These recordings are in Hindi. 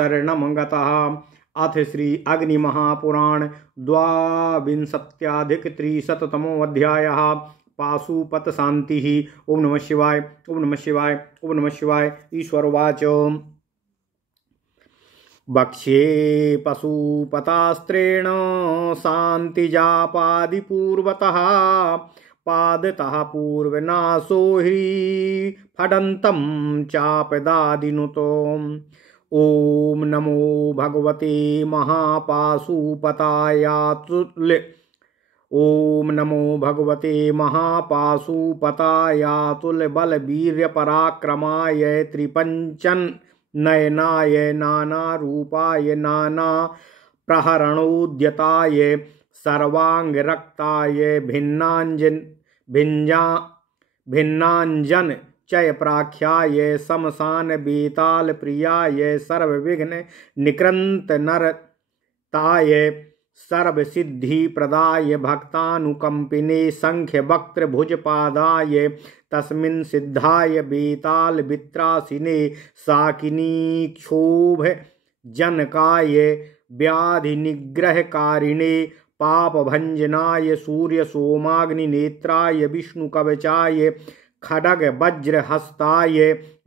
शरणं गतः। अथ श्री अग्नि महापुराण 22+300 पाशुपत शांति। ओम नमः शिवाय, ओम नमः शिवाय, ओम नमः शिवाय। ईश्वरवाच वक्ष्ये पशुपतास्त्रेण शान्तिजापादिपूर्वतः पादतः पूर्वनाशो हि फडन्तं चापदादिनुतो। ओम नमो भगवते महापाशुपतायातुल्य। ओम नमो भगवते महापाशुपतायातुल्य बल वीर्य पराक्रमाय त्रिपंचन नयनाय नाना रूपाय नाना प्रहरणोद्यताय सर्वांग रक्ताय भिन्नांजन चय प्राख्याय शमशान बेताल प्रियाय सर्वविघ्न निकृंत नरताय सर्वसिद्धि प्रदाय भक्तानुकंपिने संख्य वक्त्र भुजपादाय तस्मिन् सिद्धाय बेताल वित्रासिने साकिनी क्षोभ जनकाय व्याधि निग्रहकारिणे पाप भंजनाय सूर्य सोमाग्नि नेत्राय विष्णु कवचाय खडग वज्र हस्ताय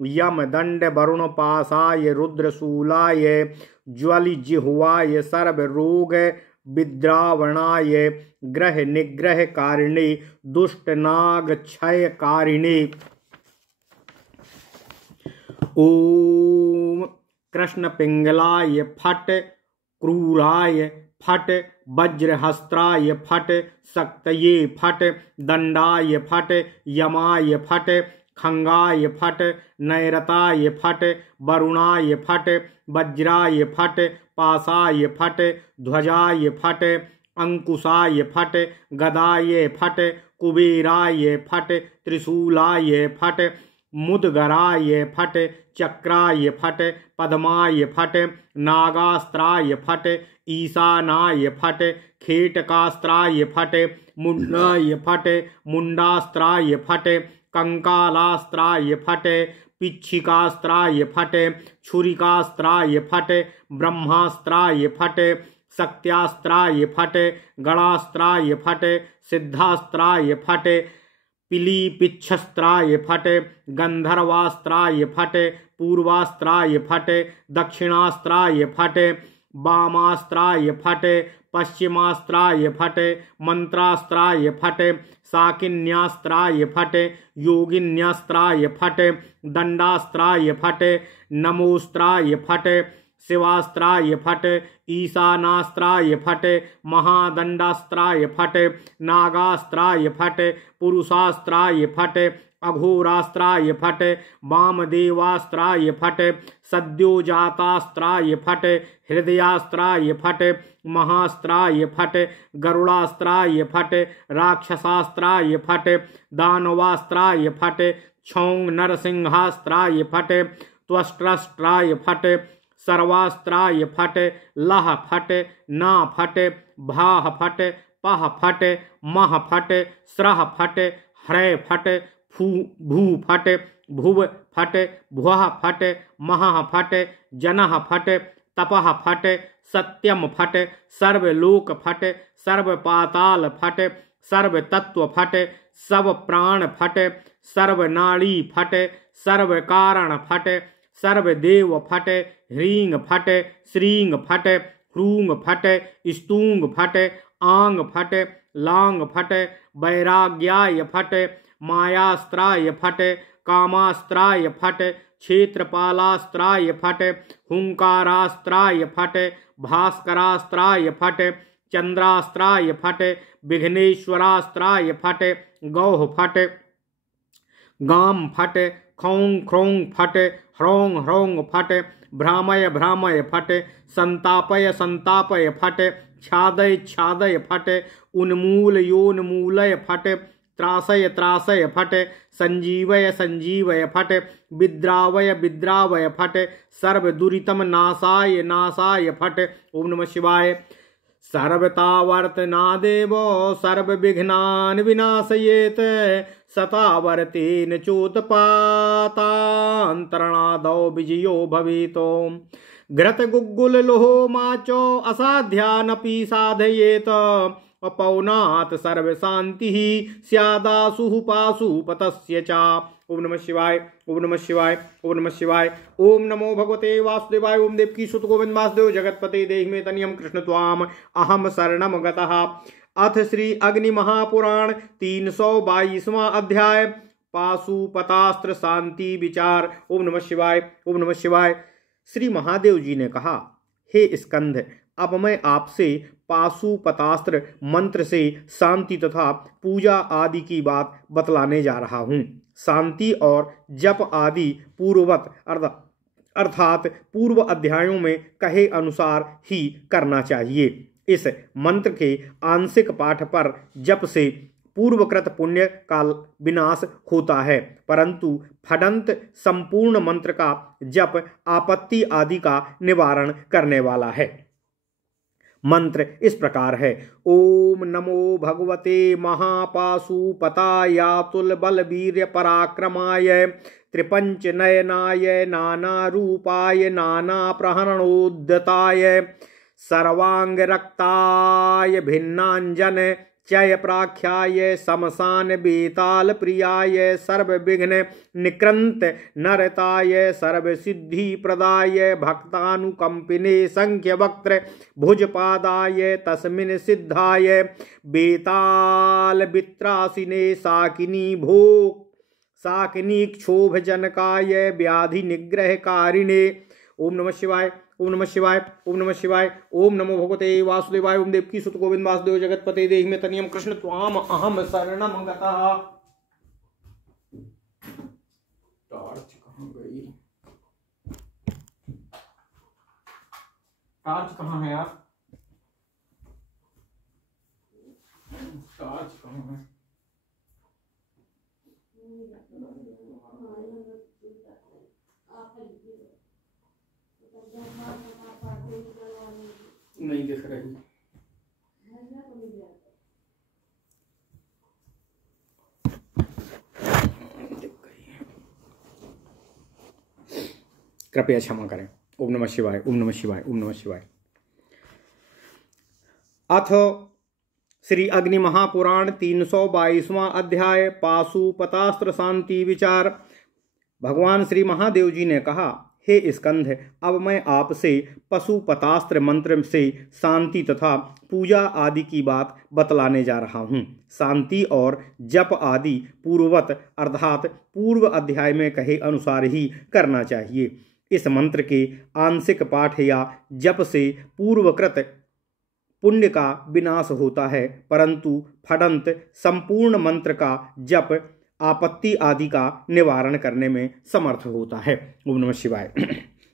यम दंड वरुण पासाय रुद्रशूलाय ज्वलि जिह्वाय सर्व रोग विद्रावणाय ग्रह निग्रह कारिणे दुष्ट नाग क्षय कारिणे। ओम कृष्ण पिंगलाय फट क्रूराय फट वज्रहस्त्राय फट शक्तये फट दंडाय फट यमाय फट खंगाय फट नैरताय फट वरुणाय फट वज्राय फट पासाय फट ध्वजाय फट अंकुशाय फट गदाय फट कुबेराय फट त्रिशूलाय फट मुदगराय फट चक्राय फट पद्माय फट नागास्त्राय फट ईशानाय फट खेटकास्त्राय फट मुंडाय फट मुंडास्त्राय फट कंकालास्त्राय फट पिच्छिकास्त्राय फट छुरिकास्त्राय फट ब्रह्मास्त्राय फट शक्त्यास्त्राय फट गणास्त्राय फट सिद्धास्त्राय फट पिलीपिच्छस्त्राय फट गंधर्वास्त्राय फट पूर्वास्त्राय फट दक्षिणास्त्राय फट वामास्त्राय फट पश्चिमास्त्राय फट मंत्रास्त्राय फट साकिन्यास्त्राय फट योगिन्यास्त्राय फट दंडास्त्राय फट नमोस्त्राय फट शिवास्त्राय फट ईशानास्त्राय फट महादंडास्त्राय फट नागास्त्राय फट पुरुषास्त्राय फट अघोरास्त्राय फट वामदेवास्त्राय फट सद्योजातास्त्राय फट हृदयास्त्राय फट महास्त्राय फट गरुड़ास्त्राय फट राक्षसास्त्राय फट दानवास्त्राय फट छौंग नरसिंहास्त्राय फट त्वष्ट्रास्त्राय फट सर्वास्त्राय फट लह फट ना फट भाह फट पह फट मह फट स्रह फट ह्रय फट भू फट भुव फट भुवः फट महः फट जनः फट तपः फट सत्यम फट सर्वलोक फट सर्वपाताल फट सर्वतत्व फट सब प्राण फट सर्वनाड़ी फट सर्वकारण फट सर्वदेव फट ह्रींग फट श्रींग फट ह्रूंग फट स्तूंग फट आंग फट लांग फट वैराग्याय फट मायास्त्राय फट कामास्त्राय फट क्षेत्रपालास्त्राय फट हुंकारास्त्राय फट भास्करास्त्राय फट चंद्रास्त्राय फट विघ्नेश्वरास्त्राय फट गौः फट गाम फट खौं ख्रौं फट ह्रौं ह्रौं फट भ्रामय भ्रामय फट संतापय संतापय फट छादय छादय फट उन्मूल योन्मूलय फट त्रासय त्रासय फट संजीवय संजीवय फट विद्रावय विद्रावय फट सर्वदुरितम नाशाय नाशाय फट। ओम नमः शिवाय। सर्वतावर्तनादेवो सर्वविघ्नान् विनाशयेत् सतावर्तेन चोत्पातान्तरणादौ विजयो भवेत्। घृत गुग्गुल लोहो माचो असाध्यानपि साधयेत अपौनात् सर्व शांति स्यादासु पाशुपतस्य च। ओम नमः शिवाय, ओम नमः शिवाय, ओम नमः शिवाय। ओम नमो भगवते वासुदेवाय। ओम देवकी सुत गोविंद वासुदेव जगतपते देहि मे तनियम कृष्ण त्वाम अहम शरणम गतः। अथ श्री अग्नि महापुराण 322वां अध्याय पाशुपतास्त्र शांति विचार। ओम नमः शिवाय, ओम नमः शिवाय। श्री महादेव जी ने कहा, हे स्कंद, अब मैं आपसे पाशुपतास्त्र मंत्र से शांति तथा पूजा आदि की बात बतलाने जा रहा हूँ। शांति और जप आदि पूर्ववत अर्थात पूर्व अध्यायों में कहे अनुसार ही करना चाहिए। इस मंत्र के आंशिक पाठ पर जप से पूर्वकृत पुण्य का विनाश होता है, परंतु फडंत संपूर्ण मंत्र का जप आपत्ति आदि का निवारण करने वाला है। मंत्र इस प्रकार है। ओम नमो भगवते महापाशुपतायातुल बलवीर्य पराक्रमाय त्रिपंच नयनाय नाना रूपाय नाना प्रहरणोद्यताय सर्वांग रक्ताय भिन्नांजन चय प्राख्याय शमशान बेताल प्रियाय सर्व विघ्न निकृंत नरताय सर्व सिद्धि प्रदाय भक्तानुकंपिने संख्य वक्त्र भुजपादाय तस्मिन् सिद्धाय बेताल वित्रासिने साकिनी भोग साकिनी क्षोभ जनकाय व्याधि निग्रह कारिणे। ओम नमः शिवाय, ओम नमः शिवाय, ओम नमः शिवाय। ओम नमो भगवते वासुदेवाय। ओम देवकी सुत गोविंद वासुदेव जगतपते देहि मे तनियम कृष्ण त्वाम अहम शरणम गतः। टॉर्च कहाँ गई? टॉर्च कहाँ है यार? टॉर्च कहाँ है? नहीं दिख रही। कृपया क्षमा करें। ओम नमः शिवाय, ओम नमः शिवाय, ओम नमः शिवाय। अथ श्री अग्नि महापुराण 322वां अध्याय पाशुपतास्त्र शांति विचार। भगवान श्री महादेव जी ने कहा, हे स्कंध, अब मैं आपसे पशुपतास्त्र मंत्र से शांति तथा पूजा आदि की बात बतलाने जा रहा हूँ। शांति और जप आदि पूर्ववत अर्थात पूर्व अध्याय में कहे अनुसार ही करना चाहिए। इस मंत्र के आंशिक पाठ या जप से पूर्वकृत पुण्य का विनाश होता है, परंतु फडंत संपूर्ण मंत्र का जप आपत्ति आदि का निवारण करने में समर्थ होता है। ओम नमः शिवाय।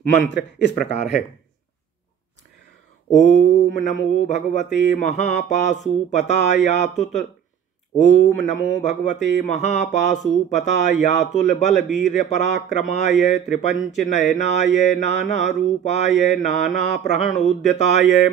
मंत्र इस प्रकार है। ओम नमो भगवते महापाशुपतायातुत ओम नमो भगवते महापाशुपतायातुल बलवीर्य पराक्रमाय त्रिपंच नयनाय नाना रूपाय नाना प्रहरणोद्यताय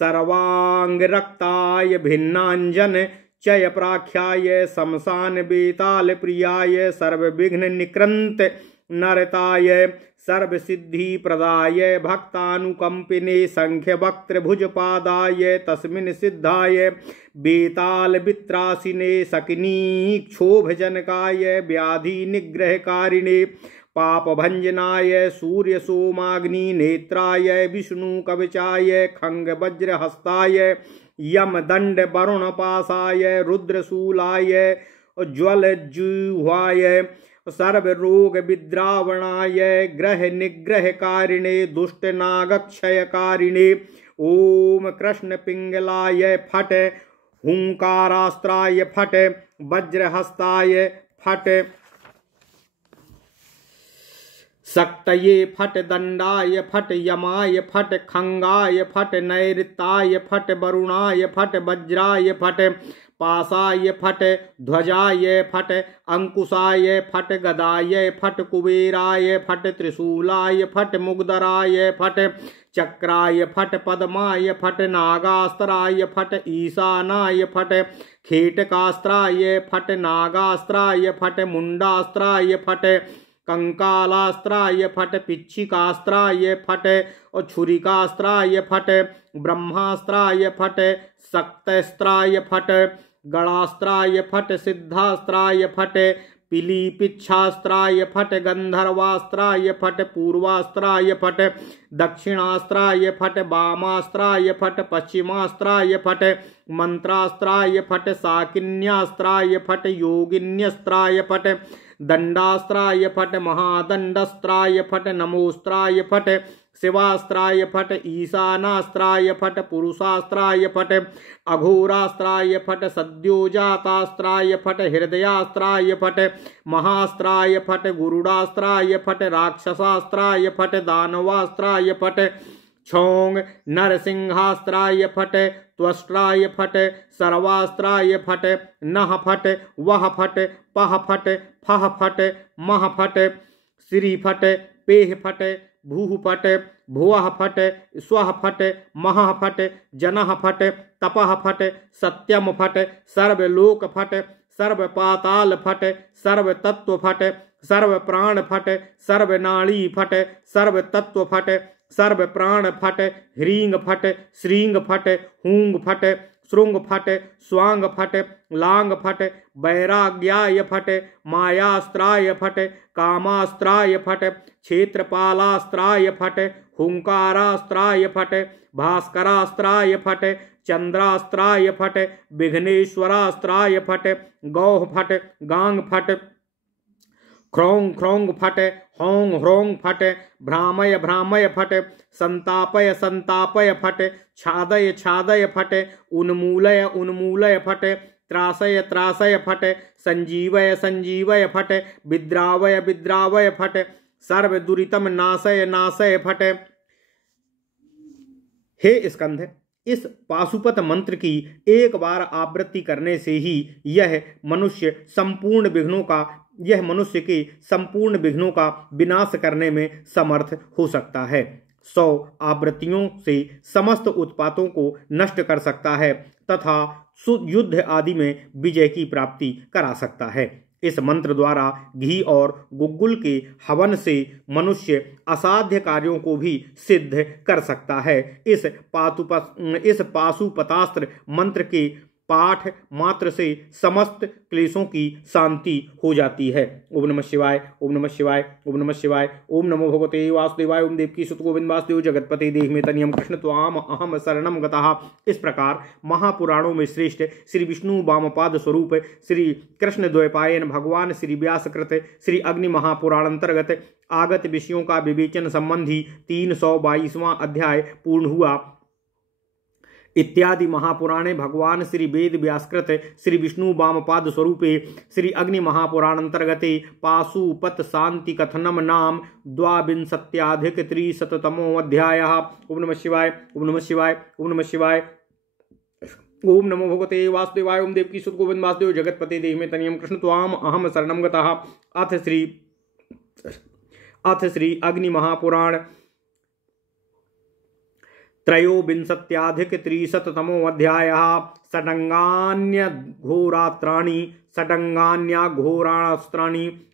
सर्वांग रक्ताय भिन्नांजन चय प्राख्याय शमशान बेताल प्रियाय सर्व विघ्न निकृंत नरताय सर्व सिद्धि प्रदाय भक्तानुकंपिने संख्य वक्त्र भुजपादाय तस्मिन् सिद्धाय बेताल वित्रासिने सकिनी क्षोभ जनकाय व्याधि निग्रह कारिणे पाप भंजनाय सूर्य सोमाग्नि नेत्राय विष्णु कवचाय खंग वज्र हस्ताय यम दंड वरुण पासाय रुद्रशूलाय ज्वल जुह्वाय सर्व रोग विद्रावणाय ग्रह निग्रह कारिणे दुष्ट नागक्षय कारिणे ओम कृष्ण पिंगलाय फट हुंकारास्त्राय फट वज्रहस्ताय फट शक्तये फट दंडाय फट यमाय फट खंगाय फट नैऋताय फट वरुणाय फट वज्राय फट पासाय फट ध्वजाय फट अंकुशाय फट गदाय फट कुबेराय फट त्रिशूलाय फट मुगदराय फट चक्राय फट पद्माय फट नागास्त्राय फट ईशानाय फट खेटकास्त्राय फट नागास्त्राय फट मुंडास्त्राय फट कंकालास्त्राय फट, पिच्छिकास्त्राय फट और छुरिकास्त्राय फट, ब्रह्मास्त्राय फट, शक्तस्त्राय फट, गणास्त्राय फट, सिद्धास्त्राय फट, पिलीपिच्छास्त्राय फट, गंधर्वास्त्राय फट, पूर्वास्त्राय फट, दक्षिणास्त्राय फट, वामास्त्राय फट, पश्चिमास्त्राय फट, मंत्रास्त्राय फट, साकिन्यास्त्राय फट, योगिन्यस्त्राय फट, दंडास्त्राय फट, महादंडस्त्राय फट, नमोस्त्राय फट, शिवास्त्राय फट, ईशानास्त्राय फट, पुरुषास्त्राय फट, अघोरास्त्राय फट, सद्योजातास्त्राय फट, हृदयास्त्राय फट, महास्त्राय फट, गुरुडास्त्राय फट, राक्षसास्त्राय फट, दानवास्त्राय फट, छोंग नरसिंहास्त्राय फट, त्वष्ट्राय फट, सर्वास्त्राय फट, नह फट, वह फट, पह फट, फह फट, मह फट, श्री फट, पेह फट, भूह फट, भुवः फट, स्वः फट, महः फट, जनः फट, तपः फट, सत्यम फट, सर्वलोक फट, सर्व पाताल फट, सर्व तत्व फट, सर्व प्राण फट, सर्व नाड़ी फट, सर्व तत्व फट, सर्व प्राण फट, ह्रींग फट, श्रींग फट, हूंग फट, श्रृंग फट, स्वांग फट, लांग फट, वैराग्याय फट, मायास्त्राय फट, कामास्त्राय फट, क्षेत्रपालास्त्राय फट, हुंकारास्त्राय फट, भास्करास्त्राय फट, चंद्रास्त्राय फट, विघ्नेश्वरास्त्राय फट, गौह फट, गांग फट, ख्रोंग ख्रोंग फट, होंग ह्रोंग फट, भ्रामय भ्रामय फट, संतापय संतापय फट, छादय छादय फट, उन्मूलय उन्मूलय फट, त्रासय त्रासय फट, संजीवय संजीवय फट, विद्रावय विद्रावय फट, सर्व दुरितम नाशय नाशय फट। हे स्कंध, इस पाशुपत मंत्र की एक बार आवृत्ति करने से ही यह मनुष्य के संपूर्ण विघ्नों का विनाश करने में समर्थ हो सकता है। 100 आवृत्तियों से समस्त उत्पातों को नष्ट कर सकता है तथा युद्ध आदि में विजय की प्राप्ति करा सकता है। इस मंत्र द्वारा घी और गुग्गुल के हवन से मनुष्य असाध्य कार्यों को भी सिद्ध कर सकता है। इस पाशुपतास्त्र मंत्र के पाठ मात्र से समस्त क्लेशों की शांति हो जाती है। ओम नमः शिवाय, ओम नमः शिवाय, ओम नमः शिवाय। ओम नमो भगवते वासुदेवाय। ओम देवकी सुत गोविंद वासुदेव जगतपते देहमे तनियम कृष्ण त्वाम अहम शरणम गतः। इस प्रकार महापुराणों में श्रेष्ठ श्री विष्णु वामपाद स्वरूप श्री कृष्ण द्वैपायन भगवान श्री व्यासकृत श्री अग्नि महापुराण अंतर्गत आगत विषयों का विवेचन संबंधी 322वां अध्याय पूर्ण हुआ। इत्यादि महापुराणे भगवान श्री वेद व्यासकृत श्री विष्णु वामपाद स्वरूपे श्री अग्नि महापुराण अंतर्गते पाशुपत शांति कथनम नाम 22+300तमो अध्यायः। ओम नमः शिवाय, ओम नमः शिवाय, ओम नमः शिवाय। ओम नमो भगवते वासुदेवाय। ओम देवकी सुत गोविंद वासुदेव जगतपते देहमे तनियम कृष्ण त्वाम अहम शरणम गतः। अथ श्री अग्नि महापुराण 23+300तमो अध्यायः। षडंगान्यघोरास्त्राणि।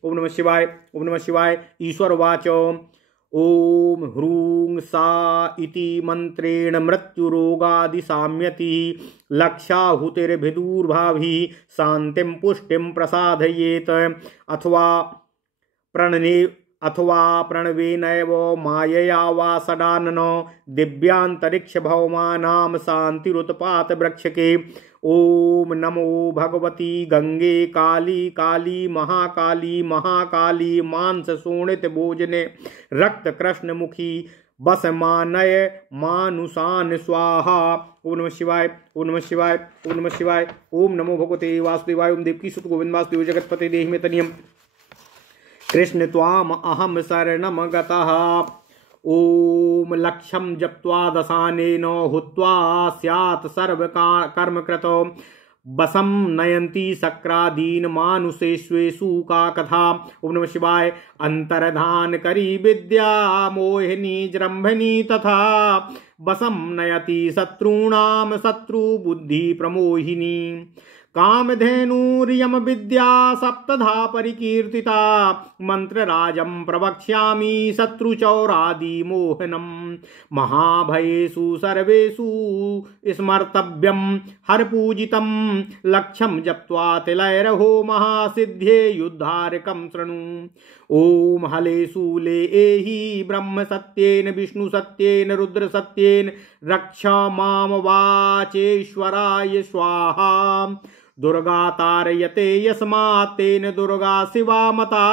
ओम नमः शिवाय, ओम नमः शिवाय। ईश्वर वाच ओम ह्रूं सा इति मंत्रेण मृत्युरोगादि साम्यति लक्षाहुतिर्भिदुर्भाभिः शांतिं पुष्टिं प्रसादयेत अथवा प्रणवेनैव मायया वा षडाननो दिव्यांतरिक्ष भौमानां शांतिरुत्पात वृक्षके। ओम नमो भगवती गंगे काली काली महाकाली महाकाली मांस शोणित भोजने रक्त कृष्ण मुखी बसमानय मानुषान स्वाहा। ओम नमः शिवाय, ओम नमः शिवाय, ओम नमः शिवाय। ओम नमो भगवते वासुदेवाय। ओम देवकी सुत गोविंद वासुदेव जगतपते देहमे तनियम कृष्ण त्वाम अहम शरणम गतः। ओम लक्ष्यम जप्त्वा दशानेन हुत्वा स्यात् सर्व कर्म कृतो बसम नयन्ति शक्रादीन मानुषेष्वेषु का कथा। ओम नमः शिवाय। अंतर्धान करी विद्या मोहिनी जृंभनी तथा बसम नयति शत्रूणाम शत्रु बुद्धि प्रमोहिनी कामधेनुर्यम विद्या सप्तधा परिकीर्तिता मंत्रराजं प्रवक्ष्यामि शत्रुचौरादि मोहनम महाभयेषु सर्वेषु स्मर्तव्यं हरपूजितं लक्ष्यं जप्त्वा तिलैरहो महासिद्धे युद्धारकं शृणु ओम हले शूले एहि ब्रह्म सत्येन विष्णु सत्येन रुद्र सत्येन रक्ष माम वाचेश्वराय स्वाहा दुर्गा तारयते यस्मात् तेन दुर्गा शिवा मता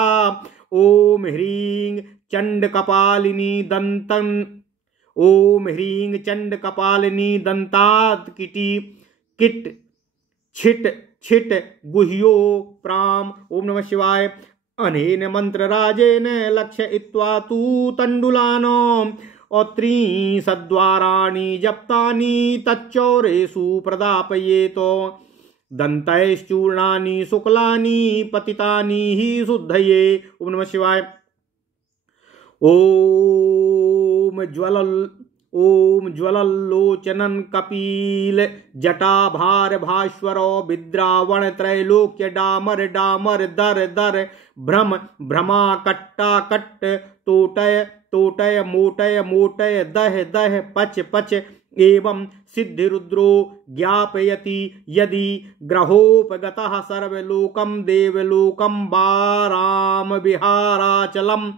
ओम ह्रीं चंड कपालिनी दंतन ओम ह्रीं चंड कपालिनी दंतात किटी किट छिट छिट गुह्यो प्राम ओम नमः शिवाय अनेन मंत्रराजेन लक्षयित्वा तु तण्डुलानो त्रिंशद्वाराणि जप्तानि तच्चौरेषु प्रदापयेतो दन्तैश्चूर्णानि शुक्लानि पतितानि हि शुद्धये ओम नमः शिवाय ओम ज्वलल्लोचनन कपिल जटाभार भास्वरो विद्रावण त्रैलोक्य डामर डामर दर दर भ्रम भ्रमा कट्टा कट्ट तोटय तोटय मोटय मोटय दह दह पच पच एवं सिद्धिरुद्रो ज्ञापयति यदि ग्रहोपगतः सर्वलोकं देवलोकं वाराम विहाराचलम्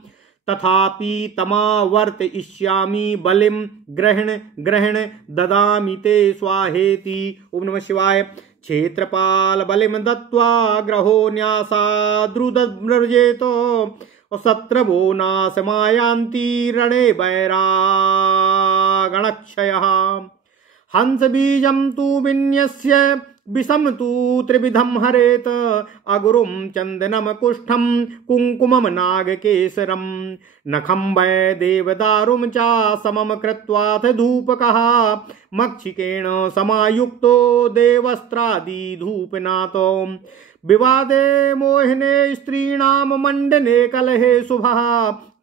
तथापि तमावर्तयिष्यामि बलिं ग्रहण ग्रहण ददामि ते स्वाहेति ओम नमः शिवाय क्षेत्रपाल बलिं दत्त्वा ग्रहो न्यासाद्रुदव्रजेतो शत्रवो नाशमायान्ति रणे वैरागणक्षयः हंस बीजं तु विन्यस्य विषम तु त्रिविधं हरेत अगुरुं चंदनम कुष्ठं कुंकुमं नागकेसरं नखं वै देवदारुं च समं कृत्वाथ धूपकः मक्षिकेण समायुक्तो देवस्त्रादि धूपनाथो विवादे मोहिने स्त्रीणां मंडने कलहे शुभः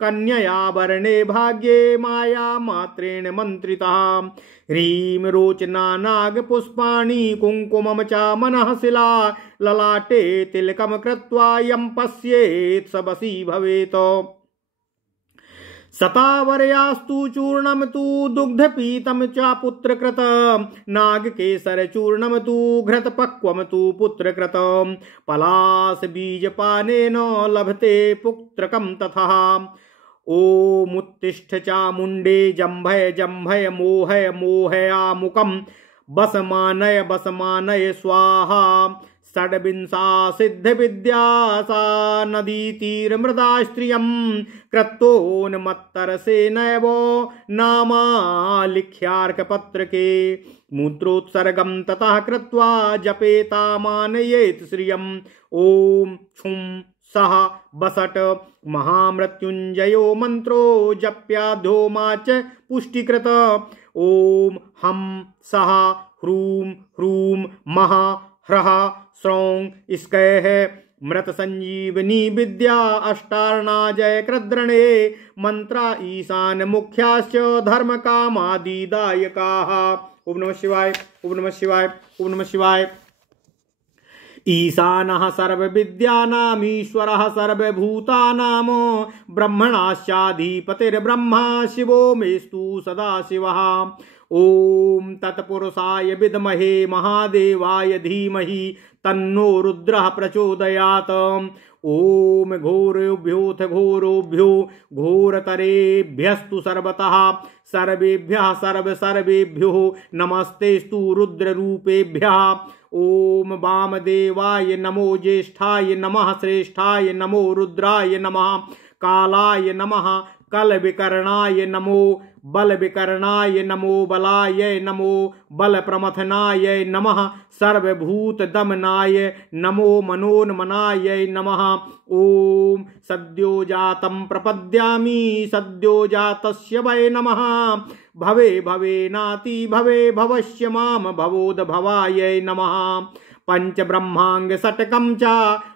कन्यया वर्णे भाग्ये माया मात्रेण मंत्रितः ह्रीं रोचना नागपुष्पाणि कुंकुमं च मनः शिला ललाटे तिलकं कृत्वा यं पश्येत् स वशी भवेत् सतावर्यास्तु चूर्णं तु दुग्धपीतं च पुत्रकृत नागकेसरचूर्णं तु घृतपक्वं तु पुत्रकृत पलाशबीजपानेन लभते पुत्रकं तथा ओमुत्तिष्ठ चामुण्डे जम्भय जम्भय मोहय मोहयामुकं बसमानय बसमानय स्वाहा षड्विंशा सिद्धविद्या सा नदीतीरमृदा स्त्रियं क्रतोन्मत्तरसेनैव नामालिख्यार्कपत्रके मूत्रोत्सर्गं ततः कृत्वा जपेतामानयेत् श्रियम् ॐ छुं सः बसट महामृत्युंजयो मंत्रो जप्याध्योमा च पुष्टिकृत ॐ हं सः ह्रूं ह्रूं महा ह्रः स्रौं स्कैः मृत संजीवनी विद्या अष्टार्णा जय कृद्रणे मंत्रा ईशान मुख्याश्च धर्म कामादिदायकाः ओम नमः शिवाय ओम नमः शिवाय ओम नमः शिवाय ईशानः सर्वविद्यानाम् ईश्वरः सर्वभूतानां ब्रह्मणाश्चाधिपतिर्ब्रह्मा शिवो मेस्तु सदा शिवः ओम तत्पुरुषाय विद्महे महादेवाय धीमहि तन्नो रुद्रः प्रचोदयात् ओम घोरेभ्योऽथ घोरोभ्यो घोरतरेभ्यस्तु सर्वतः सर्वेभ्यः सर्वेभ्यो नमस्तेस्तु रुद्ररूपेभ्यः ओम वामदेवाय नमो ज्येष्ठाय नमः श्रेष्ठाय नमो रुद्राय नमः कालाय नमः कलविकर्णाय नमो बलविकर्णाय नमो बलाय नमो बलप्रमथनाय नमः सर्वभूत दमनाय नमो मनोन्मनाय नमः ओम सद्यो जातं प्रपद्यामि सद्यो जातस्य वै नमः भवे भवे नाति भवे भवस्य माम भवोद भवाय नमः पंच ब्रह्मांग षटकम च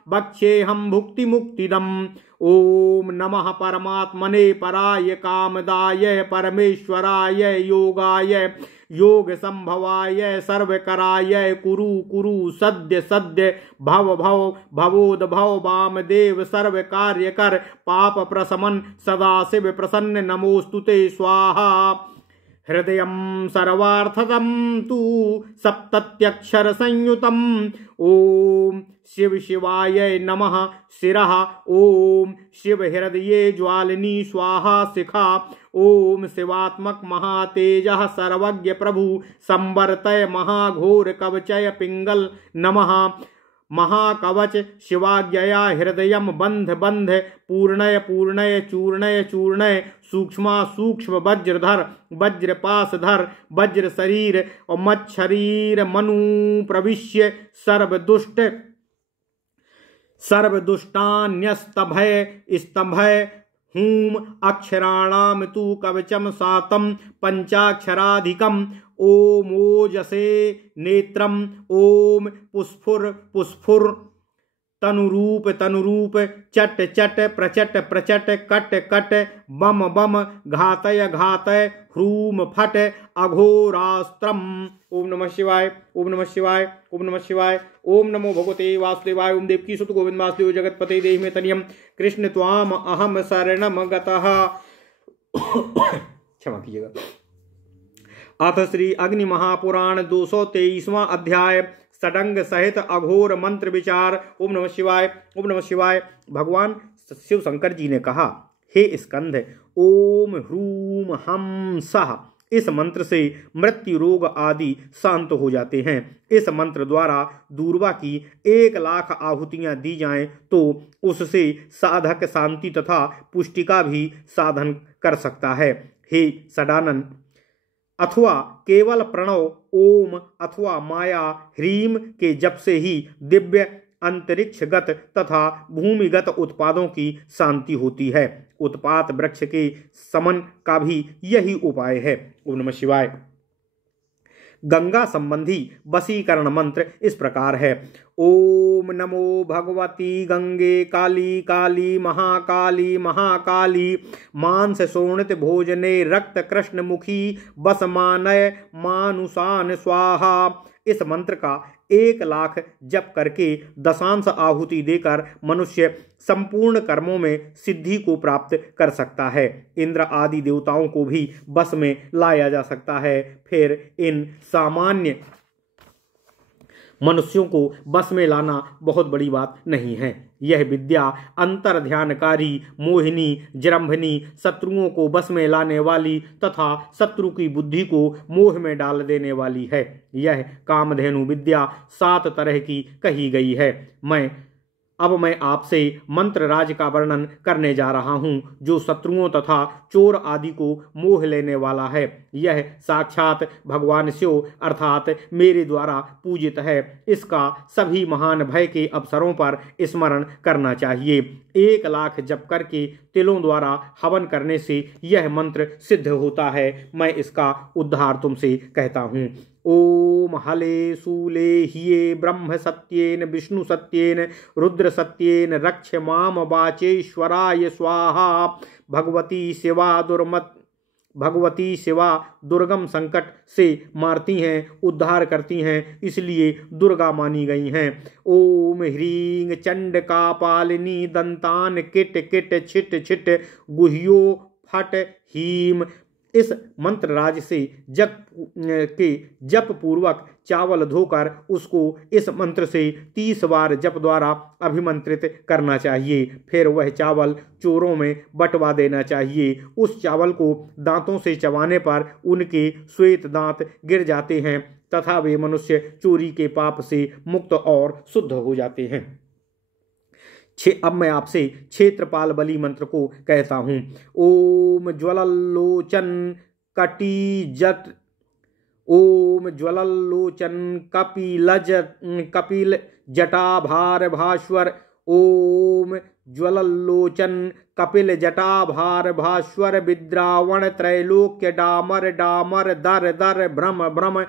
भक्षेऽहं भुक्ति मुक्तिदम्। ओम नमः परमात्मने पराय कामदाय परमेश्वराय योगाय योग संभवाय सर्वकराय कुरु कुरु सद्य सद्य भव भव भवोद्भव वामदेव सर्व कार्य कर पाप प्रशमन सदाशिव प्रसन्न नमोस्तुते स्वाहा। हृदयं सर्वार्थदं तु सप्तत्यक्षर संयुतम्। ओम शिव शिवाय नमः शिरः। ओम शिव हृदये ज्वालिनी स्वाहा शिखा। ओम शिवात्मक महातेजः सर्वज्ञ प्रभु संवर्तय महाघोर कवचय पिंगल नमः। महाकवच शिवाज्ञया हृदयं बंध बंध पूर्णय पूर्णय चूर्णय चूर्णय सूक्ष्मा सूक्ष्म वज्रधर वज्रपासधर वज्र शरीर और मच्छरीर मनु प्रविश्य सर्वदुष्टान्यस्तभय स्तंभय हूम अक्षराणाम तु कवचम सातम पंचाक्षराधिकम। ओम ओजसे नेत्रम। ओम पुष्फुर पुष्फुर तनुरूप तनुरूप चट चट प्रचट प्रचट कट कट बम बम घातय घातय ह्रूम फट अघोरास्त्रम। ओम नमः शिवाय ओम नमः शिवाय ओम नमः शिवाय। ओम नमो भगवते वासुदेवाय। ओम देवकी सुत गोविंद वासुदेव जगतपते देहि मे तनियम कृष्ण त्वाम अहम शरणम गतः। क्षमा कीजिएगा। अथ श्री अग्नि महापुराण 223वां अध्याय सडंग सहित अघोर मंत्र विचार। ओम नमः शिवाय ओम नमः शिवाय। भगवान शिव शंकर जी ने कहा, हे स्कंद, ओम ह्रूम हम सह इस मंत्र से मृत्यु रोग आदि शांत हो जाते हैं। इस मंत्र द्वारा दूर्वा की 1,00,000 आहुतियां दी जाएं तो उससे साधक शांति तथा पुष्टि का भी साधन कर सकता है। हे सडानन, अथवा केवल प्रणव ओम अथवा माया ह्रीम के जप से ही दिव्य अंतरिक्षगत तथा भूमिगत उत्पादों की शांति होती है। उत्पात वृक्ष के समन का भी यही उपाय है। ओम नमः शिवाय। गंगा संबंधी वशीकरण मंत्र इस प्रकार है। ओम नमो भगवती गंगे काली काली महाकाली महाकाली मांस शोणित भोजने रक्त कृष्ण मुखी बसमानय मानुषान स्वाहा। इस मंत्र का 1,00,000 जप करके दशांश आहुति देकर मनुष्य संपूर्ण कर्मों में सिद्धि को प्राप्त कर सकता है। इंद्र आदि देवताओं को भी बस में लाया जा सकता है। फिर इन सामान्य मनुष्यों को बस में लाना बहुत बड़ी बात नहीं है। यह विद्या अंतर ध्यानकारी, मोहिनी, जृंभनी, शत्रुओं को बस में लाने वाली तथा शत्रु की बुद्धि को मोह में डाल देने वाली है। यह कामधेनु विद्या 7 तरह की कही गई है। अब मैं आपसे मंत्र राज का वर्णन करने जा रहा हूँ, जो शत्रुओं तथा चोर आदि को मोह लेने वाला है। यह साक्षात भगवान शिव अर्थात मेरे द्वारा पूजित है। इसका सभी महान भय के अवसरों पर स्मरण करना चाहिए। 1,00,000 जप करके तिलों द्वारा हवन करने से यह मंत्र सिद्ध होता है। मैं इसका उद्धार तुमसे कहता हूँ। ओम हले शूले हिये ब्रह्म सत्येन विष्णु सत्येन रुद्र सत्येन रक्ष माम वाचेश्वराय स्वाहा। भगवती शिवा दुर्गम संकट से मारती हैं, उद्धार करती हैं, इसलिए दुर्गा मानी गई हैं। ओम ह्रीं चंडका पालिनी दंतान किट किट छिट छिट गुह्यो फट हीम। इस मंत्र राज से जप पूर्वक चावल धोकर उसको इस मंत्र से 30 बार जप द्वारा अभिमंत्रित करना चाहिए। फिर वह चावल चोरों में बंटवा देना चाहिए। उस चावल को दांतों से चबाने पर उनके श्वेत दांत गिर जाते हैं तथा वे मनुष्य चोरी के पाप से मुक्त और शुद्ध हो जाते हैं। अब मैं आपसे क्षेत्रपाल बलि मंत्र को कहता हूँ। ओम ज्वललोचन कपिल जटाभार भास्वर। ओम ज्वललोचन कपिल जटाभार भास्वर विद्रावण त्रैलोक्य डामर डामर दर दर भ्रम भ्रम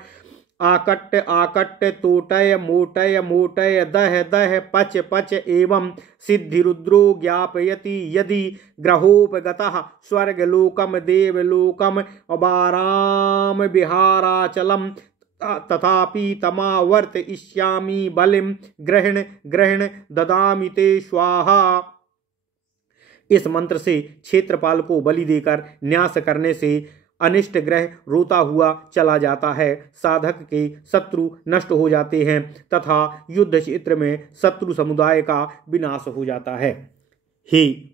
आकट्य आकट्य तोटय मोटय मोटय दह दह पच पच एवं सिद्धिरुद्रो ज्ञापयति यदि ग्रहोपगतः स्वर्गलोकम देवलोकम अबाराम विहाराचलम तथापि तमावर्त इष्यामि बलिम ग्रहण ग्रहण ददामि ते स्वाहा। इस मंत्र से क्षेत्रपाल को बलि देकर न्यास करने से अनिष्ट ग्रह रोता हुआ चला जाता है, साधक के शत्रु नष्ट हो जाते हैं तथा युद्ध क्षेत्र में शत्रु समुदाय का विनाश हो जाता है। हे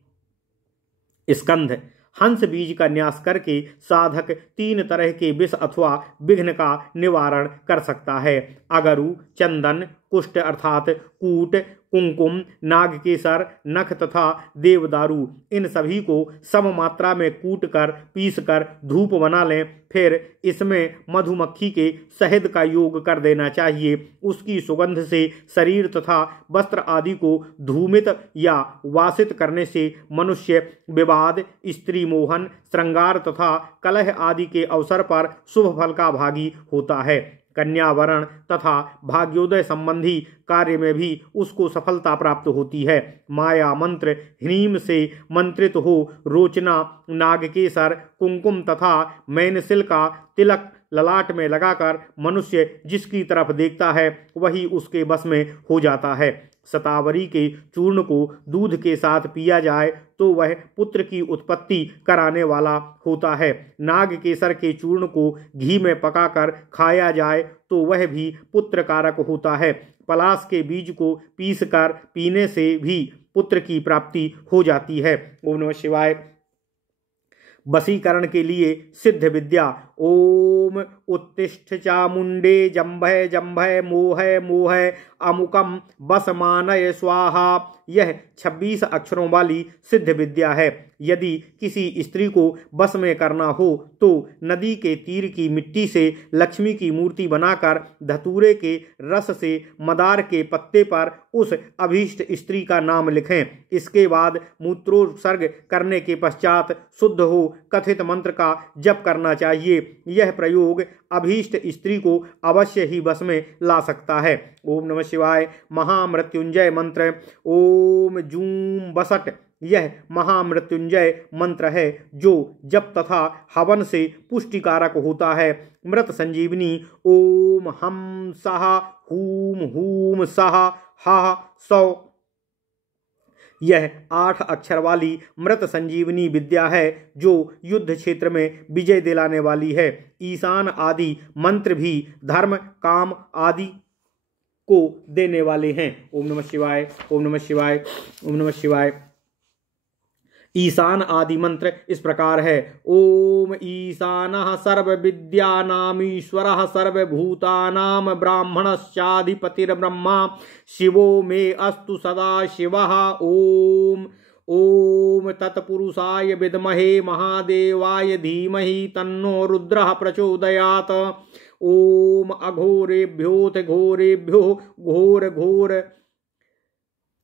स्कंध, हंस बीज का न्यास करके साधक 3 तरह के विष अथवा विघ्न का निवारण कर सकता है। अगरु, चंदन, कुष्ठ अर्थात कूट, कुंकुम, नागकेसर, नख तथा देवदारू, इन सभी को सम मात्रा में कूट कर पीस कर धूप बना लें। फिर इसमें मधुमक्खी के शहद का योग कर देना चाहिए। उसकी सुगंध से शरीर तथा वस्त्र आदि को धूमित या वासित करने से मनुष्य विवाद, स्त्री मोहन, श्रृंगार तथा कलह आदि के अवसर पर शुभ फल का भागी होता है। कन्यावरण तथा भाग्योदय संबंधी कार्य में भी उसको सफलता प्राप्त होती है। माया मंत्र ह्रीम से मंत्रित हो रोचना, नागकेसर, कुंकुम तथा मैनसिल का तिलक ललाट में लगाकर मनुष्य जिसकी तरफ देखता है वही उसके बस में हो जाता है। शतावरी के चूर्ण को दूध के साथ पिया जाए तो वह पुत्र की उत्पत्ति कराने वाला होता है। नाग केसर के चूर्ण को घी में पकाकर खाया जाए तो वह भी पुत्र कारक होता है। पलाश के बीज को पीसकर पीने से भी पुत्र की प्राप्ति हो जाती है। ओम नमः शिवाय। वशीकरण के लिए सिद्ध विद्या। ओम उत्तिष्ठ चामुंडे जंभय जंभय मोहय मोहय अमुकम वसमानय स्वाहा। यह 26 अक्षरों वाली सिद्ध विद्या है। यदि किसी स्त्री को बस में करना हो तो नदी के तीर की मिट्टी से लक्ष्मी की मूर्ति बनाकर धतूरे के रस से मदार के पत्ते पर उस अभीष्ट स्त्री का नाम लिखें। इसके बाद मूत्रोत्सर्ग करने के पश्चात शुद्ध हो कथित मंत्र का जप करना चाहिए। यह प्रयोग अभीष्ट स्त्री को अवश्य ही बस में ला सकता है। ओम नमः शिवाय। महामृत्युंजय मंत्र। ओम जूम बसट। यह महामृत्युंजय मंत्र है जो जप तथा हवन से पुष्टिकारक होता है। मृत संजीवनी। ओम हम सहा हूम हूम सहा हा सौ। यह 8 अक्षर वाली मृत संजीवनी विद्या है जो युद्ध क्षेत्र में विजय दिलाने वाली है। ईशान आदि मंत्र भी धर्म काम आदि को देने वाले हैं। ओम नमः शिवाय। ओम नमः शिवाय। ओम नमः शिवाय। ईशान आदि मंत्र इस प्रकार है। ओम ईशानः सर्वविद्यानामीश्वरः सर्वभूतानां ब्राह्मणश्चाधिपतिर्ब्रह्मा शिवो मे अस्तु सदा शिवः। ओम ओम तत्पुरुषाय विद्महे महादेवाय धीमहि तन्नो रुद्रः प्रचोदयात्। ओम अघोरेभ्योऽथ घोरेभ्यो घोर घोर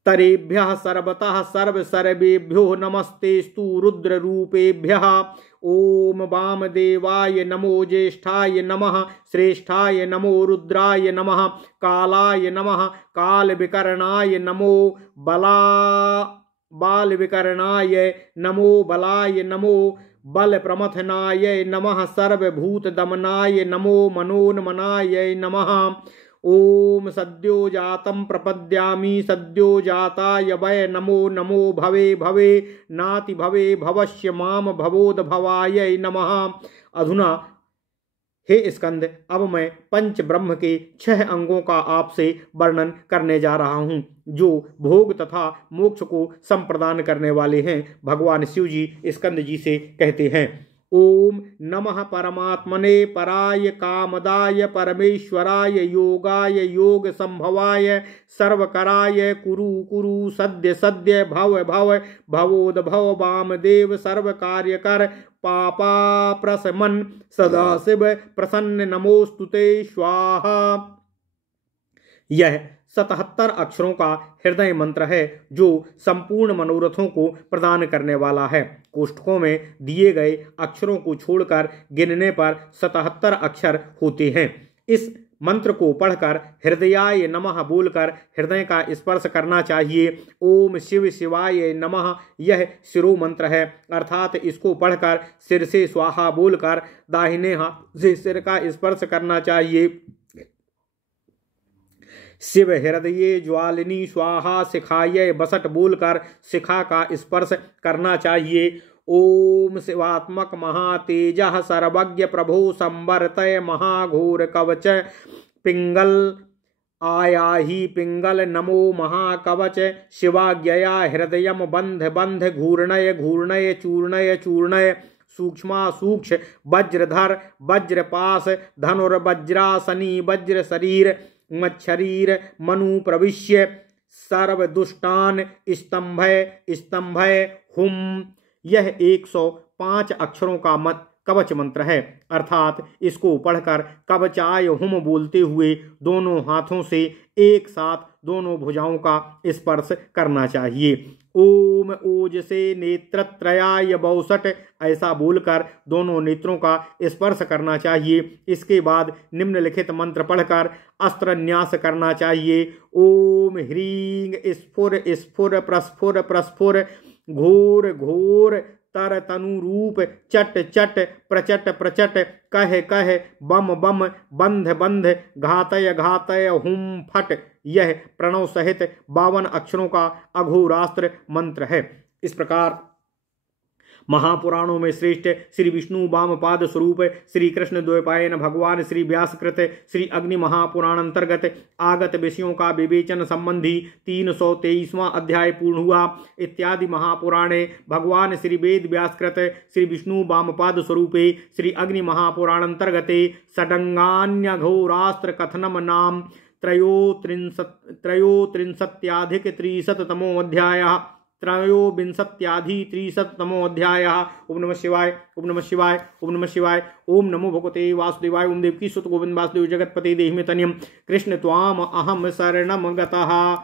तरेभ्यः सर्वतः सर्व सर्वेभ्यो नमस्तेस्तु रुद्र रूपेभ्यः। ओम वामदेवाय नमो ज्येष्ठाय नमः श्रेष्ठाय नमो रुद्राय नमः कालाय नमः काल विकरणाय नमो बाल विकरणाय नमो बलाय नमो बल प्रमथनाय नमः सर्वभूत दमनाय नमो मनोन्मनाय नमः। ओम सद्यो जातं प्रपद्यामि सद्यो जाताय वै नमो नमो भवे भवे नाति भवे भवस्य माम भवोद भवाय नमः। अधुना हे स्कंद, अब मैं पंच ब्रह्म के 6 अंगों का आपसे वर्णन करने जा रहा हूँ जो भोग तथा मोक्ष को संप्रदान करने वाले हैं। भगवान शिव जी स्कंद जी से कहते हैं। ओम नमः परमात्मने पराय कामदाय परमेश्वराय योगाय योग संभवाय सर्वकराय कुरु कुरु सद्य सद्य भव भव भवोद भव वामदेव सर्व कार्यकर पापा प्रशमन सदाशिव प्रसन्न नमोस्तुते स्वाहा। यह 77 अक्षरों का हृदय मंत्र है जो संपूर्ण मनोरथों को प्रदान करने वाला है। कोष्ठकों में दिए गए अक्षरों को छोड़कर गिनने पर 77 अक्षर होते हैं। इस मंत्र को पढ़कर हृदयाय नमः बोलकर हृदय का स्पर्श करना चाहिए। ओम शिव शिवाय नमः यह शिरो मंत्र है, अर्थात इसको पढ़कर सिर से स्वाहा बोलकर दाहिने हाथ से सिर का स्पर्श करना चाहिए। शिव हृदये ज्वालिनी स्वाहा शिखाय बसट बोलकर शिखा का स्पर्श करना चाहिए। ओम शिवात्मक महातेजः सर्वज्ञ प्रभो संवर्तय महाघोर कवच पिंगल आयाहि पिंगल नमो महाकवच शिवाज्ञया हृदयम बंध बंध घूर्णय घूर्णय चूर्णय चूर्णय सूक्ष्मा सूक्ष्म वज्रधर वज्रपास धनुर्वज्रासनी वज्र शरीर मच्छरीर मनु प्रविश्य सर्वदुष्टान स्तंभय स्तंभय हुम। यह 105 अक्षरों का कवच मंत्र है, अर्थात इसको पढ़कर कवचाय हुम बोलते हुए दोनों हाथों से एक साथ दोनों भुजाओं का स्पर्श करना चाहिए। ओम ओजसे नेत्रत्रयाय बौसट ऐसा बोलकर दोनों नेत्रों का स्पर्श करना चाहिए। इसके बाद निम्नलिखित मंत्र पढ़कर अस्त्र न्यास करना चाहिए। ओम ह्रीं स्फुर स्फुर प्रस्फुर प्रस्फुर घोर घोर तर तनु रूप चट चट प्रचट प्रचट कह कह बम बम बंध बंध घातय घातय हुम फट। यह प्रणव सहित 52 अक्षरों का अघोरास्त्र मंत्र है। इस प्रकार महापुराणों में श्रेष्ठ श्री विष्णु वामपाद स्वरूप श्री कृष्ण द्वैपायन भगवान श्री व्यासकृत श्री अग्नि महापुराण अंतर्गत आगत विषयों का विवेचन संबंधी 323वां अध्याय पूर्ण हुआ। इत्यादि महापुराणे भगवान श्री वेद व्यासकृत श्री विष्णु वामपाद स्वरूपे श्री अग्नि महापुराण अंतर्गते षडंगान्यघोरास्त्र कथनम नाम त्रयोत्रिंशत्याधिक-300तमोऽध्यायः त्रयोविंशत्याधिक-300तमोऽध्यायः। ओम नमः शिवाय ओम नमः शिवाय ओम नमः शिवाय। ओम नमो भगवते वासुदेवाय। ओम देवकी सुत गोविंद वासुदेव जगतपते देहि मे तनयम्। कृष्ण त्वाम अहम शरणम गतः।